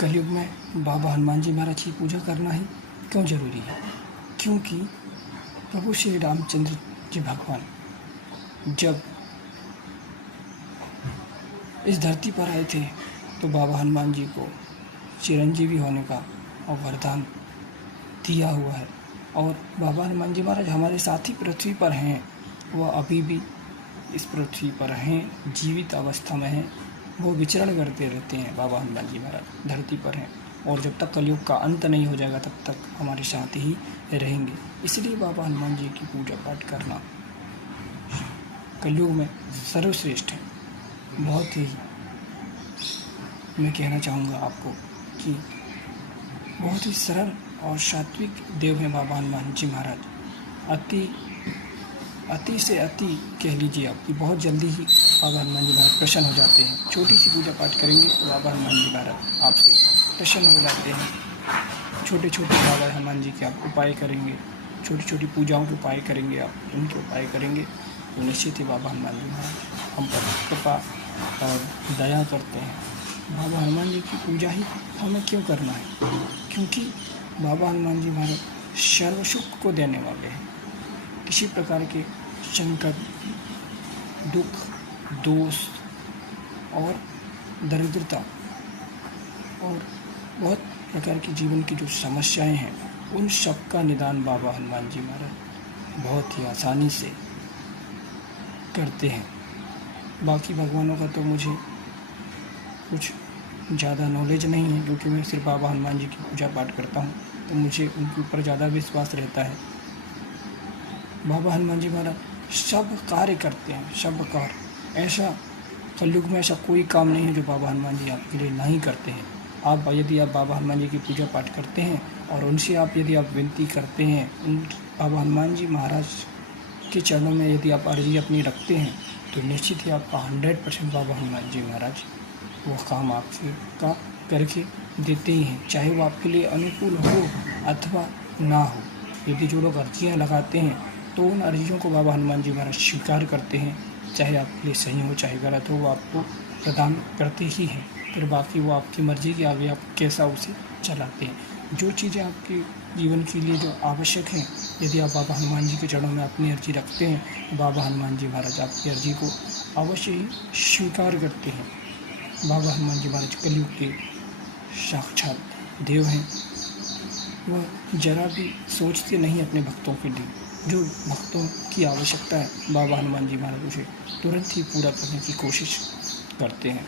कलयुग में बाबा हनुमान जी महाराज की पूजा करना ही क्यों ज़रूरी है? क्योंकि प्रभु श्री रामचंद्र जी भगवान जब इस धरती पर आए थे तो बाबा हनुमान जी को चिरंजीवी होने का और वरदान दिया हुआ है। और बाबा हनुमान जी महाराज हमारे साथ ही पृथ्वी पर हैं, वह अभी भी इस पृथ्वी पर हैं, जीवित अवस्था में हैं, वो विचरण करते रहते हैं। बाबा हनुमान जी महाराज धरती पर हैं और जब तक कलयुग का अंत नहीं हो जाएगा तब तक हमारे साथ ही रहेंगे। इसलिए बाबा हनुमान जी की पूजा पाठ करना कलयुग में सर्वश्रेष्ठ है। बहुत ही मैं कहना चाहूँगा आपको कि बहुत ही सरल और सात्विक देव हैं बाबा हनुमान जी महाराज। अति से अति कह लीजिए आप कि बहुत जल्दी ही बाबा हनुमान जी महाराज प्रसन्न हो जाते हैं। छोटी सी पूजा पाठ करेंगे तो बाबा हनुमान जी महाराज आपसे प्रसन्न हो जाते हैं। छोटे छोटे बाबा हनुमान जी के आप उपाय करेंगे, छोटी छोटी पूजाओं के उपाय करेंगे, आप उनके उपाय करेंगे तो निश्चित ही बाबा हनुमान जी महाराज हम पर कृपा और दया करते हैं। बाबा हनुमान जी की पूजा ही हमें क्यों करना है? क्योंकि बाबा हनुमान जी महाराज सर्व सुख को देने वाले हैं। किसी प्रकार के संकट, दुख, दोष और दरिद्रता और बहुत प्रकार की जीवन की जो समस्याएं हैं उन सब का निदान बाबा हनुमान जी महाराज बहुत ही आसानी से करते हैं। बाकी भगवानों का तो मुझे कुछ ज़्यादा नॉलेज नहीं है, क्योंकि मैं सिर्फ बाबा हनुमान जी की पूजा पाठ करता हूँ तो मुझे उनके ऊपर ज़्यादा विश्वास रहता है। बाबा हनुमान जी महाराज सब कार्य करते हैं, सब कार्य। ऐसा कलयुग में ऐसा कोई काम नहीं है जो बाबा हनुमान जी आपके लिए नहीं करते हैं। आप यदि आप बाबा हनुमान जी की पूजा पाठ करते हैं और उनसे आप यदि आप विनती करते हैं, उन बाबा हनुमान जी महाराज के चरणों में यदि आप अर्जी अपनी रखते हैं तो निश्चित ही आपका 100% बाबा हनुमान जी महाराज वो काम आपके का करके देते ही हैं, चाहे वो आपके लिए अनुकूल हो अथवा ना हो। यदि जो लोग अर्जियाँ लगाते हैं तो उन अर्जियों को बाबा हनुमान जी महाराज स्वीकार करते हैं, चाहे आपके लिए सही हो चाहे गलत हो, वो आपको प्रदान करते ही हैं। फिर बाकी वो आपकी मर्ज़ी के आगे आप कैसा उसे चलाते हैं। जो चीज़ें आपके जीवन के लिए जो आवश्यक हैं, यदि आप बाबा हनुमान जी के चरणों में अपनी अर्जी रखते हैं तो बाबा हनुमान जी महाराज आपकी अर्जी को अवश्य ही स्वीकार करते हैं। बाबा हनुमान जी महाराज कलयुग के साक्षात देव हैं। वह जरा भी सोचते नहीं अपने भक्तों के लिए। जो भक्तों की आवश्यकता है बाबा हनुमान जी महाराज उसे तुरंत ही पूरा करने की कोशिश करते हैं।